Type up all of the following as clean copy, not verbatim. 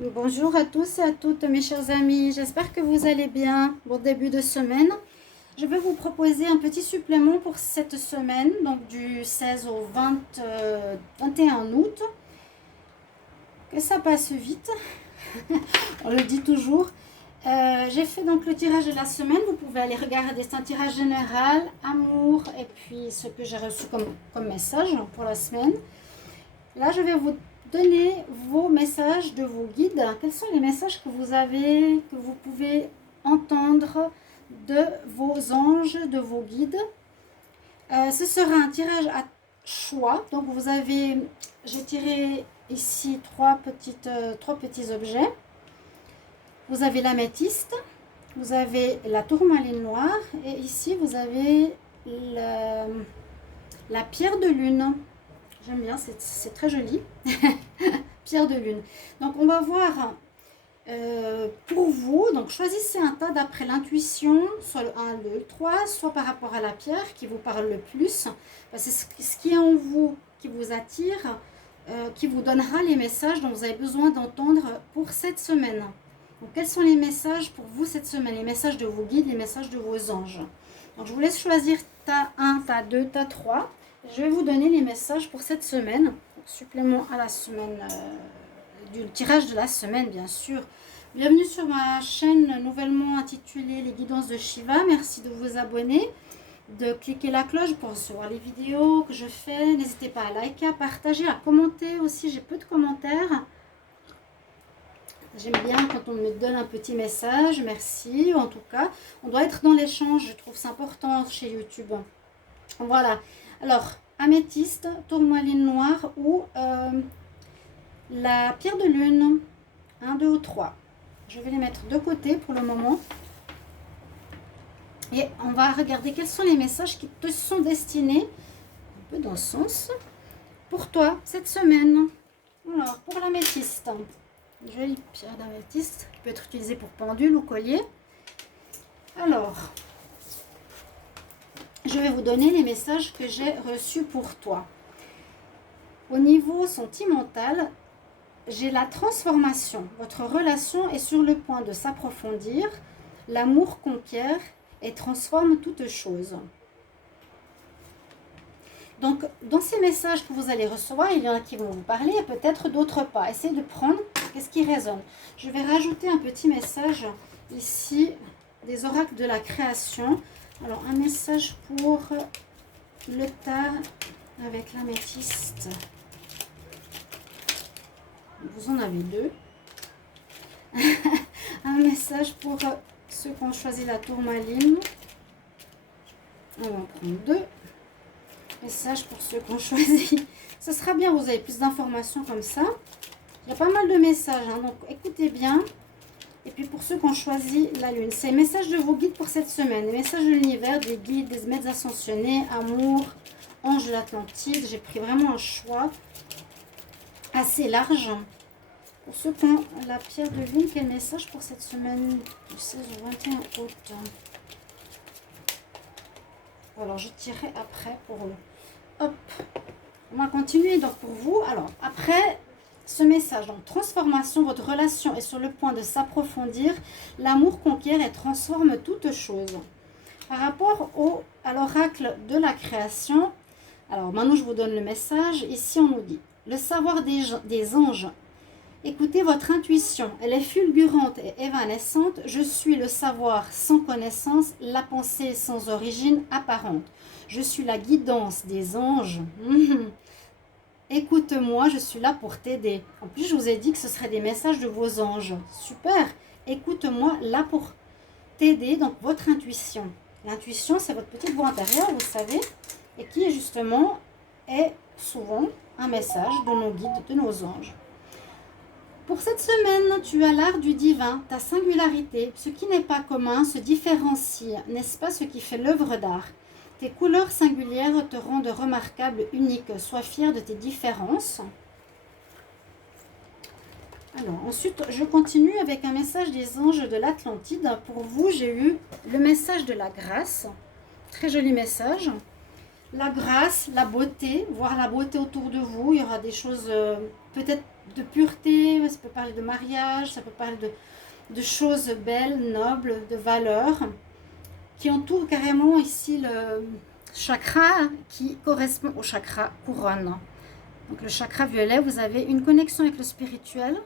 Bonjour à tous et à toutes mes chers amis, j'espère que vous allez bien. Bon début de semaine. Je vais vous proposer un petit supplément pour cette semaine, donc du 16 au 21 août. Que ça passe vite, on le dit toujours. J'ai fait donc le tirage de la semaine, vous pouvez aller regarder, c'est un tirage général, amour et puis ce que j'ai reçu comme message pour la semaine. Là je vais vous donner vos messages de vos guides. Quels sont les messages que vous avez, que vous pouvez entendre de vos anges, de vos guides. Ce sera un tirage à choix. Donc vous avez, j'ai tiré ici trois petits objets. Vous avez l'améthyste, vous avez la tourmaline noire et ici vous avez la pierre de lune. J'aime bien, c'est très joli. Pierre de lune. Donc on va voir pour vous, donc choisissez un tas d'après l'intuition, soit le 1, le 3, soit par rapport à la pierre qui vous parle le plus. C'est ce qui est en vous qui vous attire, qui vous donnera les messages dont vous avez besoin d'entendre pour cette semaine. Donc quels sont les messages pour vous cette semaine? Les messages de vos guides, les messages de vos anges. Donc je vous laisse choisir tas 1, tas 2, tas 3. Je vais vous donner les messages pour cette semaine. Donc, supplément à la semaine, du tirage de la semaine bien sûr. Bienvenue sur ma chaîne nouvellement intitulée Les Guidances de Shiva. Merci de vous abonner, de cliquer la cloche pour recevoir les vidéos que je fais. N'hésitez pas à liker, à partager, à commenter aussi. J'ai peu de commentaires. J'aime bien quand on me donne un petit message. Merci. En tout cas, on doit être dans l'échange. Je trouve ça important chez YouTube. Voilà. Alors, améthyste, tourmaline noire ou la pierre de lune. 1, 2 ou 3. Je vais les mettre de côté pour le moment. Et on va regarder quels sont les messages qui te sont destinés, un peu dans ce sens, pour toi cette semaine. Alors, pour l'améthyste, une jolie pierre d'améthyste qui peut être utilisée pour pendule ou collier. Alors, je vais vous donner les messages que j'ai reçus pour toi. Au niveau sentimental, j'ai la transformation. Votre relation est sur le point de s'approfondir. L'amour conquiert et transforme toute chose. Donc, dans ces messages que vous allez recevoir, il y en a qui vont vous parler et peut-être d'autres pas. Essayez de prendre ce qui résonne. Je vais rajouter un petit message ici des oracles de la création. Alors, un message pour le tas avec l'améthyste. Vous en avez deux. Un message pour ceux qui ont choisi la tourmaline. On va en prendre deux. Message pour ceux qui ont choisi. Ce sera bien, vous avez plus d'informations comme ça. Il y a pas mal de messages, hein, donc écoutez bien. Et puis pour ceux qui ont choisi la lune, c'est les messages de vos guides pour cette semaine. Les messages de l'univers, des guides, des maîtres ascensionnés, amour, ange de l'Atlantide. J'ai pris vraiment un choix assez large. Pour ceux qui ont la pierre de lune, quel message pour cette semaine du 16 au 21 août? Alors je tirerai après pour eux. Hop, on va continuer donc pour vous. Alors après ce message, donc transformation, votre relation est sur le point de s'approfondir. L'amour conquiert et transforme toute chose. Par rapport à l'oracle de la création, alors maintenant je vous donne le message. Ici on nous dit, le savoir des anges. Écoutez votre intuition, elle est fulgurante et évanescente. Je suis le savoir sans connaissance, la pensée sans origine apparente. Je suis la guidance des anges. Écoute-moi, je suis là pour t'aider. En plus, je vous ai dit que ce seraient des messages de vos anges. Super. Écoute-moi, là pour t'aider. Donc, votre intuition. L'intuition, c'est votre petite voix intérieure, vous savez, et qui justement est souvent un message de nos guides, de nos anges. Pour cette semaine, tu as l'art du divin, ta singularité. Ce qui n'est pas commun se différencie, n'est-ce pas ce qui fait l'œuvre d'art? Tes couleurs singulières te rendent remarquable, unique. Sois fier de tes différences. Alors, ensuite, je continue avec un message des anges de l'Atlantide. Pour vous, j'ai eu le message de la grâce. Très joli message. La grâce, la beauté, voir la beauté autour de vous. Il y aura des choses peut-être de pureté, ça peut parler de mariage, ça peut parler de choses belles, nobles, de valeurs, qui entourent carrément ici le chakra qui correspond au chakra couronne. Donc le chakra violet, vous avez une connexion avec le spirituel,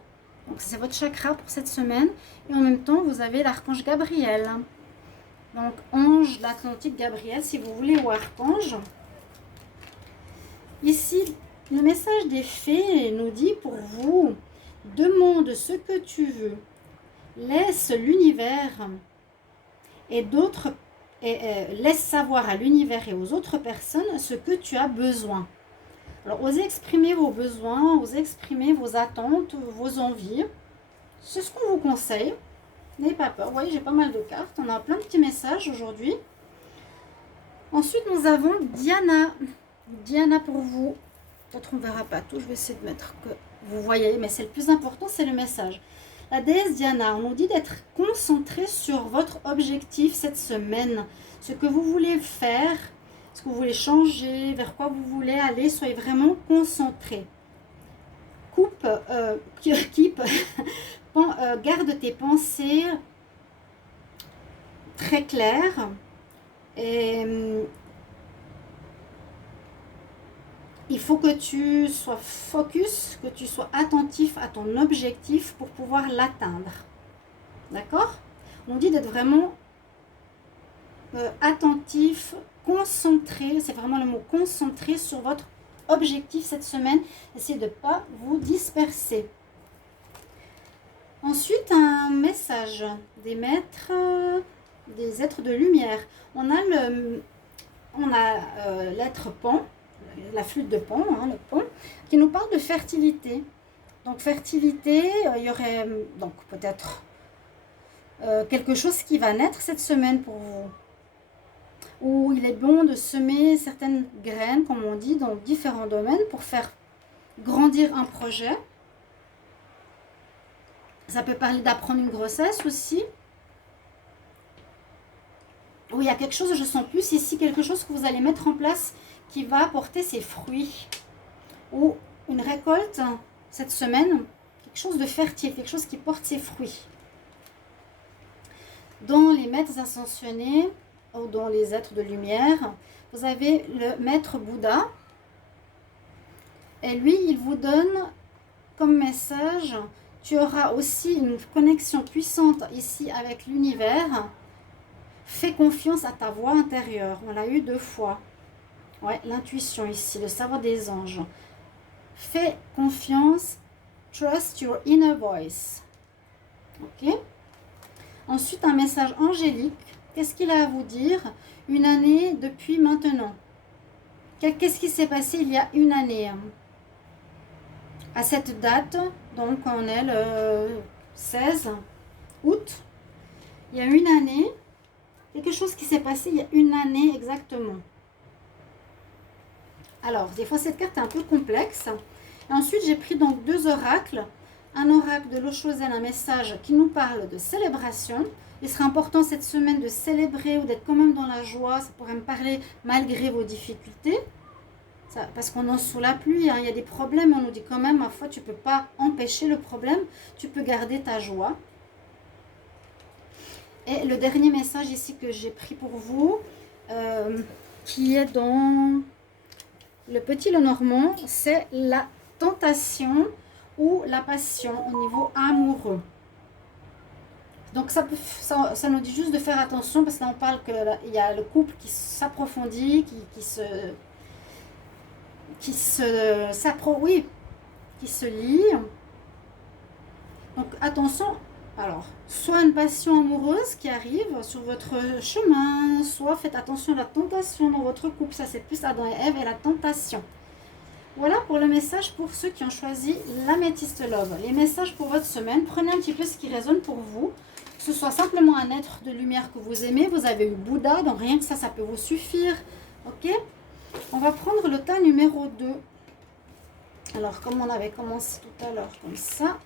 donc c'est votre chakra pour cette semaine, et en même temps vous avez l'archange Gabriel. Donc ange de l'Atlantide Gabriel si vous voulez, ou archange. Ici, le message des fées nous dit pour vous, demande ce que tu veux, laisse l'univers et d'autres, laisse savoir à l'univers et aux autres personnes ce que tu as besoin. Alors, osez exprimer vos besoins, osez exprimer vos attentes, vos envies. C'est ce qu'on vous conseille. N'ayez pas peur. Vous voyez, j'ai pas mal de cartes. On a plein de petits messages aujourd'hui. Ensuite, nous avons Diana. Diana pour vous. Peut-être on ne verra pas tout. Je vais essayer de mettre que vous voyez. Mais c'est le plus important, c'est le message. La déesse Diana, on nous dit d'être concentré sur votre objectif cette semaine. Ce que vous voulez faire, ce que vous voulez changer, vers quoi vous voulez aller. Soyez vraiment concentré. Garde tes pensées très claires et il faut que tu sois focus, que tu sois attentif à ton objectif pour pouvoir l'atteindre. D'accord? On dit d'être vraiment attentif, concentré, c'est vraiment le mot concentré sur votre objectif cette semaine. Essayez de ne pas vous disperser. Ensuite, un message des maîtres, des êtres de lumière. On a l'être Pan, la flûte de Pan, le Pan, qui nous parle de fertilité. Donc fertilité, il y aurait donc peut-être quelque chose qui va naître cette semaine pour vous. Où il est bon de semer certaines graines, comme on dit, dans différents domaines pour faire grandir un projet. Ça peut parler d'apprendre une grossesse aussi. Où il y a quelque chose, je sens plus ici, quelque chose que vous allez mettre en place qui va apporter ses fruits. Ou une récolte cette semaine, quelque chose de fertile, quelque chose qui porte ses fruits. Dans les maîtres ascensionnés, ou dans les êtres de lumière, vous avez le maître Bouddha. Et lui, il vous donne comme message, tu auras aussi une connexion puissante ici avec l'univers. Fais confiance à ta voix intérieure. On l'a eu 2 fois. Ouais, l'intuition ici, le savoir des anges. Fais confiance, trust your inner voice. Ok? Ensuite, un message angélique. Qu'est-ce qu'il a à vous dire? Une année depuis maintenant. Qu'est-ce qui s'est passé il y a une année? À cette date, donc on est le 16 août, il y a une année, quelque chose qui s'est passé il y a une année exactement. Alors, des fois cette carte est un peu complexe. Et ensuite, j'ai pris donc 2 oracles. Un oracle de l'Oshozen, un message qui nous parle de célébration. Il sera important cette semaine de célébrer ou d'être quand même dans la joie. Ça pourrait me parler malgré vos difficultés. Ça, parce qu'on est sous la pluie, hein, il y a des problèmes. On nous dit quand même, ma foi, tu ne peux pas empêcher le problème. Tu peux garder ta joie. Et le dernier message ici que j'ai pris pour vous, qui est dans le Petit Lenormand, c'est la tentation ou la passion au niveau amoureux. Donc ça nous dit juste de faire attention parce que là on parle qu'il y a le couple qui s'approfondit, qui se lie. Donc attention, alors soit une passion amoureuse qui arrive sur votre chemin, soit faites attention à la tentation dans votre couple. Ça c'est plus Adam et Ève et la tentation. Voilà pour le message pour ceux qui ont choisi l'Améthyste Love. Les messages pour votre semaine, prenez un petit peu ce qui résonne pour vous. Que ce soit simplement un être de lumière que vous aimez. Vous avez eu Bouddha, donc rien que ça peut vous suffire. Ok? On va prendre le tas numéro 2. Alors, comme on avait commencé tout à l'heure, comme ça.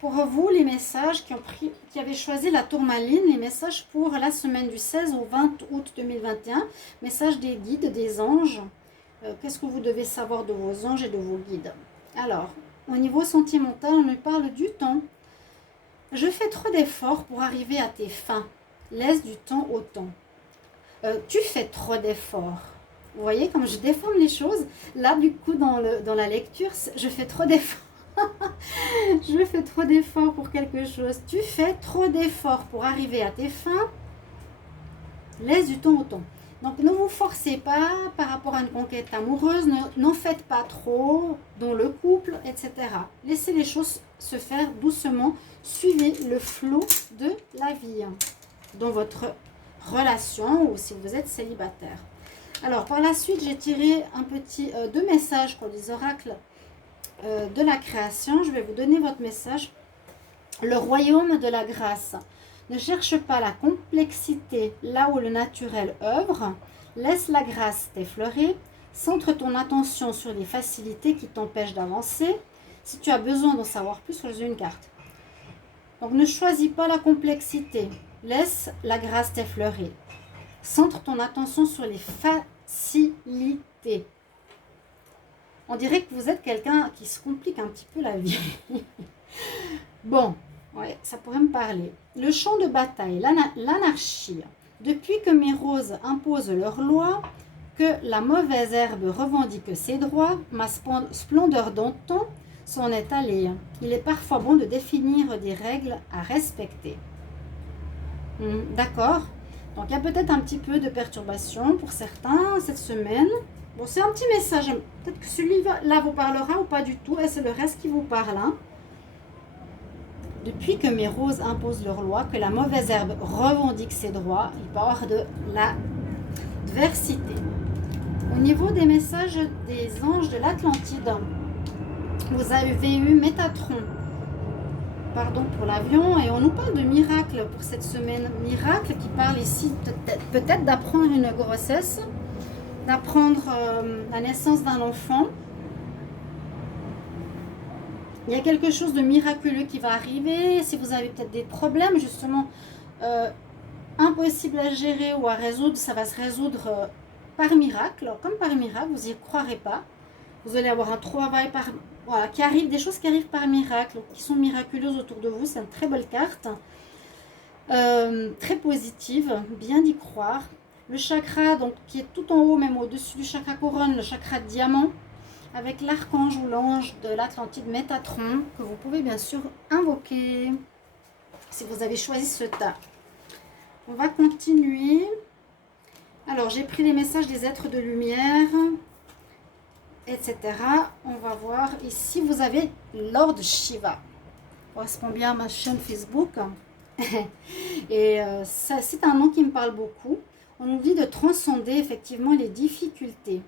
Pour vous, les messages qui avaient choisi la tourmaline, les messages pour la semaine du 16 au 20 août 2021. Messages des guides, des anges. Qu'est-ce que vous devez savoir de vos anges et de vos guides? Alors, au niveau sentimental, on nous parle du temps. Je fais trop d'efforts pour arriver à tes fins. Laisse du temps au temps. Tu fais trop d'efforts. Vous voyez comme je déforme les choses. Là, du coup, dans la lecture, je fais trop d'efforts. Je fais trop d'efforts pour quelque chose. Tu fais trop d'efforts pour arriver à tes fins. Laisse du temps au temps. Donc, ne vous forcez pas par rapport à une conquête amoureuse. N'en faites pas trop dans le couple, etc. Laissez les choses se faire doucement. Suivez le flot de la vie dans votre relation ou si vous êtes célibataire. Alors, par la suite, j'ai tiré deux messages pour les oracles de la création. Je vais vous donner votre message. Le royaume de la grâce. Ne cherche pas la complexité là où le naturel œuvre. Laisse la grâce t'effleurer. Centre ton attention sur les facilités qui t'empêchent d'avancer. Si tu as besoin d'en savoir plus, choisis une carte. Donc, ne choisis pas la complexité. Laisse la grâce t'effleurer. Centre ton attention sur les facilités. On dirait que vous êtes quelqu'un qui se complique un petit peu la vie. Bon, ouais, ça pourrait me parler. Le champ de bataille, l'anarchie. Depuis que mes roses imposent leurs lois, que la mauvaise herbe revendique ses droits, ma splendeur d'antan s'en est allée. Il est parfois bon de définir des règles à respecter. D'accord. Donc, il y a peut-être un petit peu de perturbation pour certains cette semaine. Bon, c'est un petit message. Peut-être que celui-là vous parlera ou pas du tout. Et c'est le reste qui vous parle. Depuis que mes roses imposent leurs lois, que la mauvaise herbe revendique ses droits, il peut y avoir de l'adversité. Au niveau des messages des anges de l'Atlantide, vous avez eu Métatron. Pardon pour l'avion, et on nous parle de miracle pour cette semaine. Miracle qui parle ici peut-être d'apprendre une grossesse, d'apprendre la naissance d'un enfant. Il y a quelque chose de miraculeux qui va arriver. Si vous avez peut-être des problèmes justement impossibles à gérer ou à résoudre, ça va se résoudre par miracle. Comme par miracle, vous n'y croirez pas. Vous allez avoir un travail voilà, des choses qui arrivent par miracle, qui sont miraculeuses autour de vous. C'est une très belle carte, très positive, bien d'y croire. Le chakra, donc, qui est tout en haut, même au-dessus du chakra couronne, le chakra de diamant, avec l'archange ou l'ange de l'Atlantide Métatron, que vous pouvez bien sûr invoquer, si vous avez choisi ce tas. On va continuer. Alors, j'ai pris les messages des êtres de lumière, etc. On va voir ici, vous avez Lord Shiva. Correspond bien à ma chaîne Facebook. Et c'est un nom qui me parle beaucoup. On nous dit de transcender effectivement les difficultés.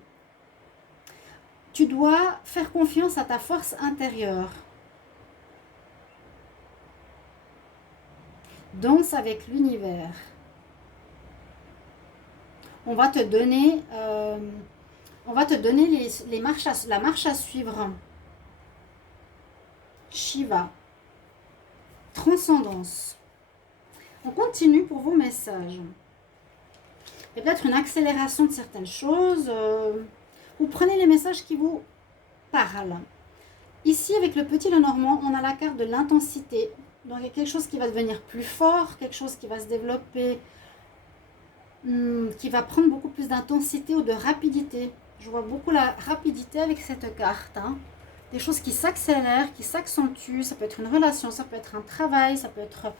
Tu dois faire confiance à ta force intérieure. Danse avec l'univers. On va te donner... la marche à suivre. Shiva. Transcendance. On continue pour vos messages. Il y a peut-être une accélération de certaines choses. Vous prenez les messages qui vous parlent. Ici, avec le petit Lenormand, on a la carte de l'intensité. Donc, il y a quelque chose qui va devenir plus fort, quelque chose qui va se développer, qui va prendre beaucoup plus d'intensité ou de rapidité. Je vois beaucoup la rapidité avec cette carte. Des choses qui s'accélèrent, qui s'accentuent. Ça peut être une relation, ça peut être un travail, ça peut être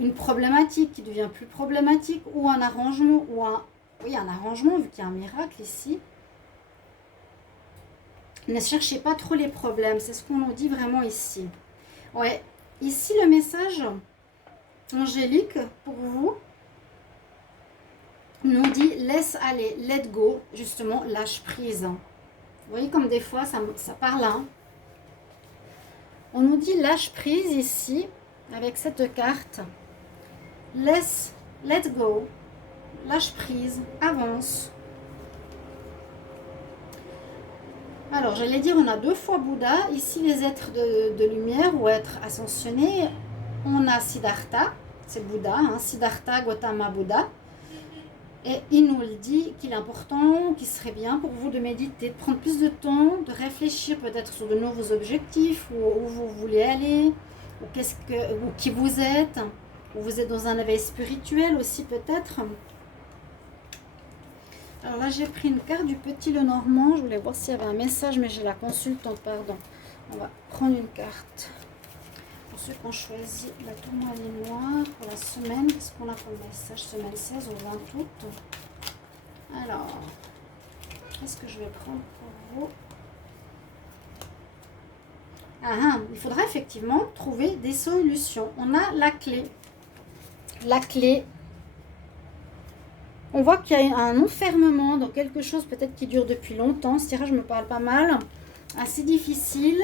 une problématique qui devient plus problématique ou un arrangement, un arrangement vu qu'il y a un miracle ici. Ne cherchez pas trop les problèmes, c'est ce qu'on nous dit vraiment ici. Ouais, ici le message angélique pour vous nous dit laisse aller, let go, justement lâche prise. Vous voyez comme des fois ça parle. On nous dit lâche prise ici avec cette carte. Let go, lâche prise, avance. Alors, j'allais dire, on a 2 fois Bouddha. Ici, les êtres de lumière ou êtres ascensionnés. On a Siddhartha, c'est Bouddha, Siddhartha Gautama Bouddha. Et il nous le dit qu'il est important, qu'il serait bien pour vous de méditer, de prendre plus de temps, de réfléchir peut-être sur de nouveaux objectifs, où vous voulez aller, ou qui vous êtes, ou vous êtes dans un éveil spirituel aussi peut-être. Alors là, j'ai pris une carte du Petit Lenormand. Je voulais voir s'il y avait un message, mais j'ai la consultante, pardon. On va prendre une carte. Pour ceux qui ont choisi la tourmaline noire pour la semaine, qu'est-ce qu'on a comme message? Semaine 16 au 20 août. Alors, qu'est-ce que je vais prendre pour vous? Il faudra effectivement trouver des solutions. On a la clé. La clé. On voit qu'il y a un enfermement dans quelque chose peut-être qui dure depuis longtemps. Ce tirage me parle pas mal. Assez difficile.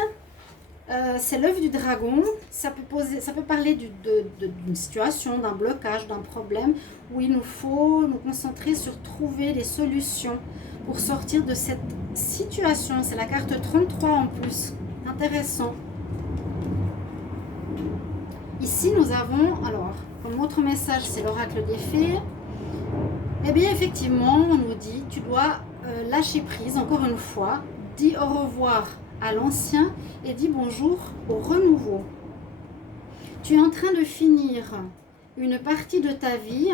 C'est l'œuf du dragon. Ça peut parler d'une situation, d'un blocage, d'un problème où il nous faut nous concentrer sur trouver des solutions pour sortir de cette situation. C'est la carte 33 en plus. Intéressant. Ici, nous avons, alors, comme autre message, c'est l'oracle des fées. Eh bien, effectivement, on nous dit, tu dois lâcher prise, encore une fois, dis au revoir à l'ancien et dis bonjour au renouveau. Tu es en train de finir une partie de ta vie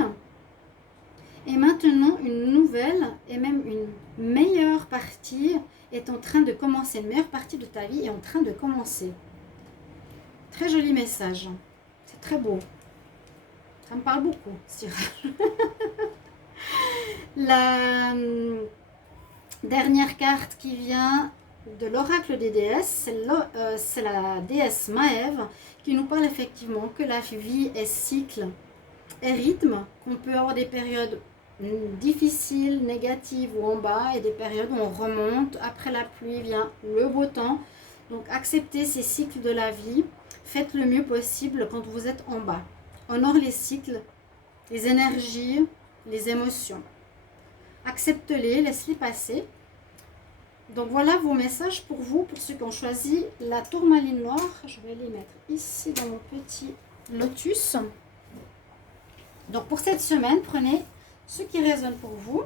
et maintenant une nouvelle et même une meilleure partie est en train de commencer. Une meilleure partie de ta vie est en train de commencer. Très joli message. C'est très beau. Ça me parle beaucoup, ce tirage. La dernière carte qui vient de l'oracle des déesses, c'est la déesse Maëve qui nous parle effectivement que la vie est cycle et rythme, qu'on peut avoir des périodes difficiles, négatives ou en bas et des périodes où on remonte. Après la pluie vient le beau temps. Donc acceptez ces cycles de la vie, faites le mieux possible quand vous êtes en bas. Honore les cycles, les énergies, les émotions. Accepte-les, laisse-les passer. Donc voilà vos messages pour vous, pour ceux qui ont choisi la tourmaline noire. Je vais les mettre ici dans mon petit lotus. Donc pour cette semaine, prenez ce qui résonne pour vous.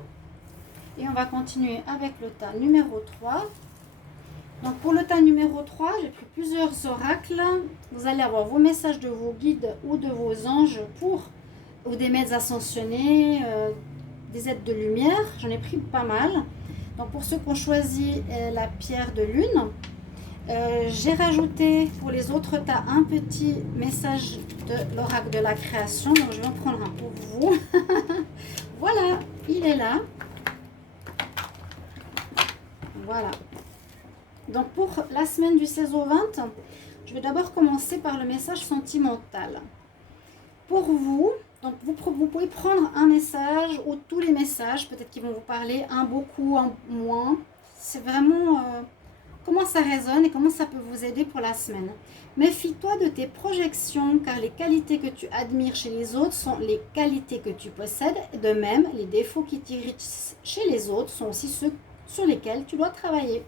Et on va continuer avec le tas numéro 3. Donc pour le tas numéro 3, j'ai pris plusieurs oracles. Vous allez avoir vos messages de vos guides ou de vos anges ou des maîtres ascensionnés, des êtres de lumière. J'en ai pris pas mal. Donc pour ceux qui ont choisi la pierre de lune, j'ai rajouté pour les autres tas un petit message de l'oracle de la création. Donc je vais en prendre un pour vous. Voilà, il est là. Voilà. Donc pour la semaine du 16 au 20, je vais d'abord commencer par le message sentimental. Pour vous, donc vous pouvez prendre un message ou tous les messages, peut-être qu'ils vont vous parler, un beaucoup, un moins. C'est vraiment comment ça résonne et comment ça peut vous aider pour la semaine. Méfie-toi de tes projections, car les qualités que tu admires chez les autres sont les qualités que tu possèdes. Et de même, les défauts qui t'irritent chez les autres sont aussi ceux sur lesquels tu dois travailler.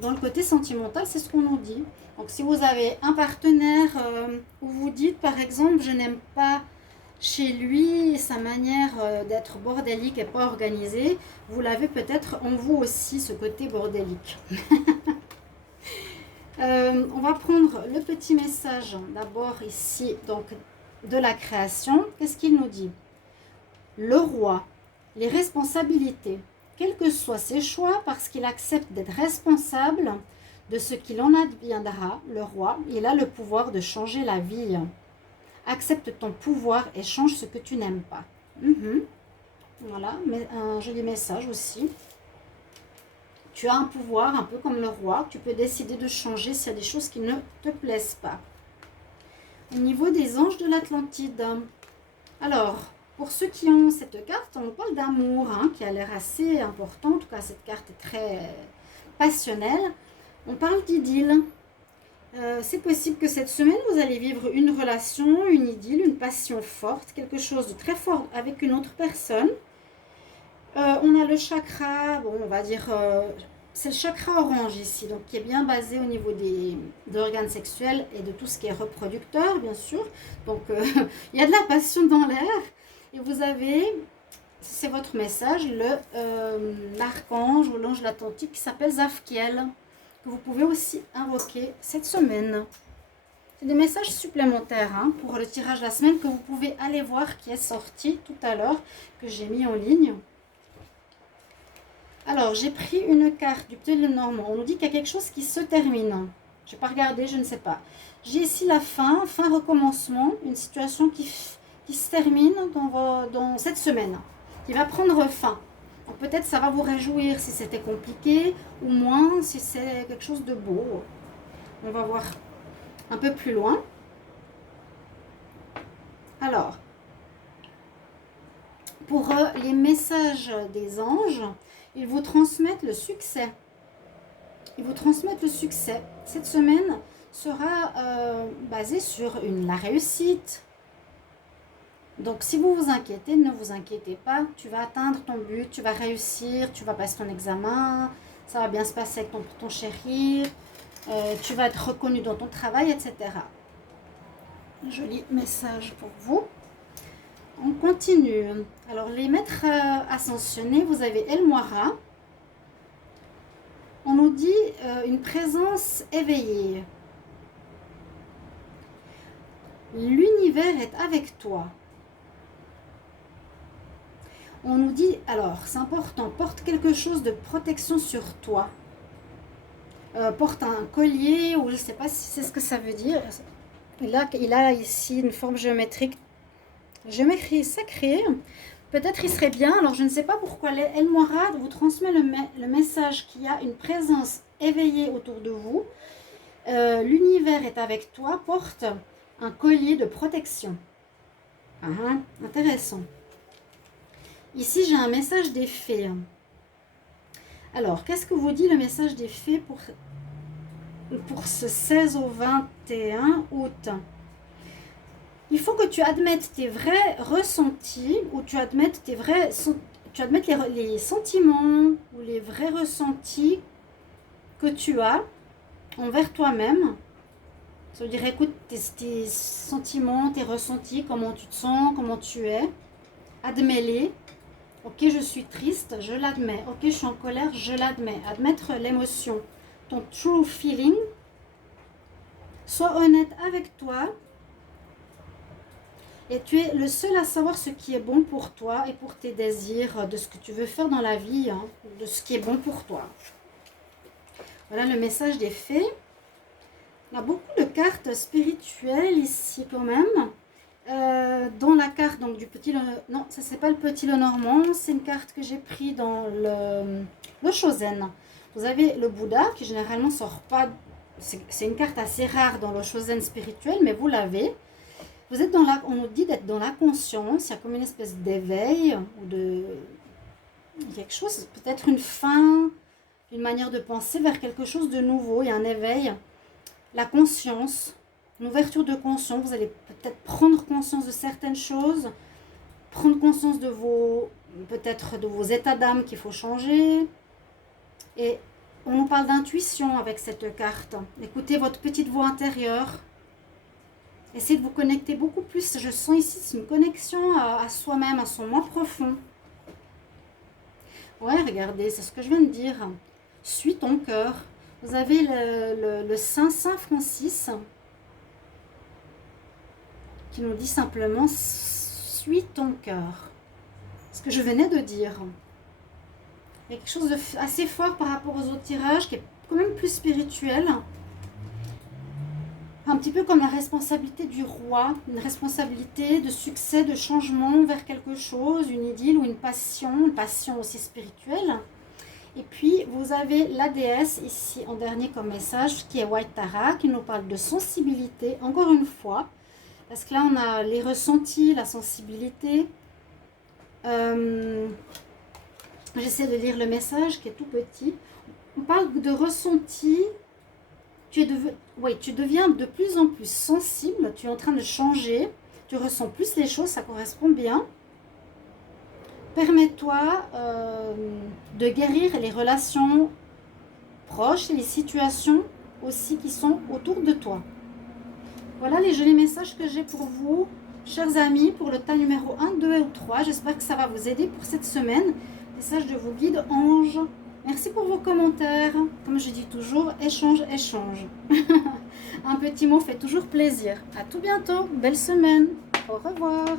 Dans le côté sentimental, c'est ce qu'on nous dit. Donc si vous avez un partenaire où vous dites par exemple, je n'aime pas chez lui sa manière d'être bordélique et pas organisée, vous l'avez peut-être en vous aussi, ce côté bordélique. On va prendre le petit message d'abord ici, donc de la création. Qu'est-ce qu'il nous dit? Le roi, les responsabilités. Quels que soient ses choix, parce qu'il accepte d'être responsable de ce qu'il en adviendra, le roi, il a le pouvoir de changer la vie. Accepte ton pouvoir et change ce que tu n'aimes pas. Voilà, mais un joli message aussi. Tu as un pouvoir, un peu comme le roi. Tu peux décider de changer s'il y a des choses qui ne te plaisent pas. Au niveau des anges de l'Atlantide. Alors, pour ceux qui ont cette carte, on parle d'amour, qui a l'air assez important. En tout cas, cette carte est très passionnelle. On parle d'idylle. C'est possible que cette semaine, vous allez vivre une relation, une idylle, une passion forte, quelque chose de très fort avec une autre personne. On a le chakra, bon, on va dire, c'est le chakra orange ici, donc qui est bien basé au niveau des organes sexuels et de tout ce qui est reproducteur, bien sûr. Donc, il y a de la passion dans l'air. Et vous avez c'est votre message, l'archange ou l'ange de l'Atlantique qui s'appelle Zafkiel, que vous pouvez aussi invoquer cette semaine. C'est des messages supplémentaires hein, pour le tirage de la semaine que vous pouvez aller voir qui est sorti tout à l'heure, que j'ai mis en ligne. Alors, j'ai pris une carte du Petit Lenormand. On nous dit qu'il y a quelque chose qui se termine. Je n'ai pas regardé, je ne sais pas. J'ai ici la fin, recommencement, une situation qui se termine dans cette semaine, qui va prendre fin. Donc peut-être ça va vous réjouir si c'était compliqué, ou moins si c'est quelque chose de beau. On va voir un peu plus loin. Alors, pour les messages des anges, ils vous transmettent le succès. Ils vous transmettent le succès. Cette semaine sera basée sur la réussite. Donc, si vous vous inquiétez, ne vous inquiétez pas. Tu vas atteindre ton but, tu vas réussir, tu vas passer ton examen, ça va bien se passer avec ton chéri, tu vas être reconnu dans ton travail, etc. Joli message pour vous. On continue. Alors, les maîtres ascensionnés, vous avez El Moira. On nous dit une présence éveillée. L'univers est avec toi. On nous dit, alors, c'est important, porte quelque chose de protection sur toi. Porte un collier, ou je ne sais pas si c'est ce que ça veut dire. Il a ici une forme géométrique sacrée. Peut-être il serait bien, alors je ne sais pas pourquoi El Moira vous transmet le message qu'il y a une présence éveillée autour de vous. L'univers est avec toi, porte un collier de protection. Intéressant. Ici, j'ai un message des fées. Alors, qu'est-ce que vous dit le message des fées pour ce 16 au 21 août? Il faut que tu admettes tes vrais ressentis, ou tu admettes les sentiments ou les vrais ressentis que tu as envers toi-même. Ça veut dire, écoute tes sentiments, tes ressentis, comment tu te sens, comment tu es. Admets-les. Ok, je suis triste, je l'admets. Ok, je suis en colère, je l'admets. Admettre l'émotion. Ton true feeling. Sois honnête avec toi. Et tu es le seul à savoir ce qui est bon pour toi et pour tes désirs, de ce que tu veux faire dans la vie, hein, de ce qui est bon pour toi. Voilà le message des fées. Il y a beaucoup de cartes spirituelles ici quand même. Dans la carte donc, du Petit Lenormand, non, ça c'est pas le Petit Lenormand, c'est une carte que j'ai pris dans le Shosen. Vous avez le Bouddha qui généralement sort pas, c'est une carte assez rare dans le Shosen spirituel, mais vous l'avez. Vous êtes on nous dit d'être dans la conscience, il y a comme une espèce d'éveil ou de quelque chose, peut-être une fin, une manière de penser vers quelque chose de nouveau, il y a un éveil, la conscience. Une ouverture de conscience, vous allez peut-être prendre conscience de certaines choses, prendre conscience de peut-être de vos états d'âme qu'il faut changer. Et on nous parle d'intuition avec cette carte. Écoutez votre petite voix intérieure. Essayez de vous connecter beaucoup plus. Je sens ici une connexion à soi-même, à son moi profond. Ouais, regardez, c'est ce que je viens de dire. Suis ton cœur. Vous avez le Saint Francis qui nous dit simplement suis ton cœur. Ce que je venais de dire. Il y a quelque chose d'assez fort par rapport aux autres tirages qui est quand même plus spirituel. Un petit peu comme la responsabilité du roi, une responsabilité de succès, de changement vers quelque chose, une idylle ou une passion aussi spirituelle. Et puis vous avez la déesse ici en dernier comme message qui est White Tara, qui nous parle de sensibilité, encore une fois. Parce que là, on a les ressentis, la sensibilité. J'essaie de lire le message qui est tout petit. On parle de ressenti. Tu deviens de plus en plus sensible. Tu es en train de changer. Tu ressens plus les choses, ça correspond bien. Permets-toi de guérir les relations proches et les situations aussi qui sont autour de toi. Voilà les jolis messages que j'ai pour vous. chers amis, pour le tas numéro 1, 2 ou 3. J'espère que ça va vous aider pour cette semaine. Message de vos guides anges. Merci pour vos commentaires. Comme je dis toujours, échange, échange. Un petit mot fait toujours plaisir. À tout bientôt. Belle semaine. Au revoir.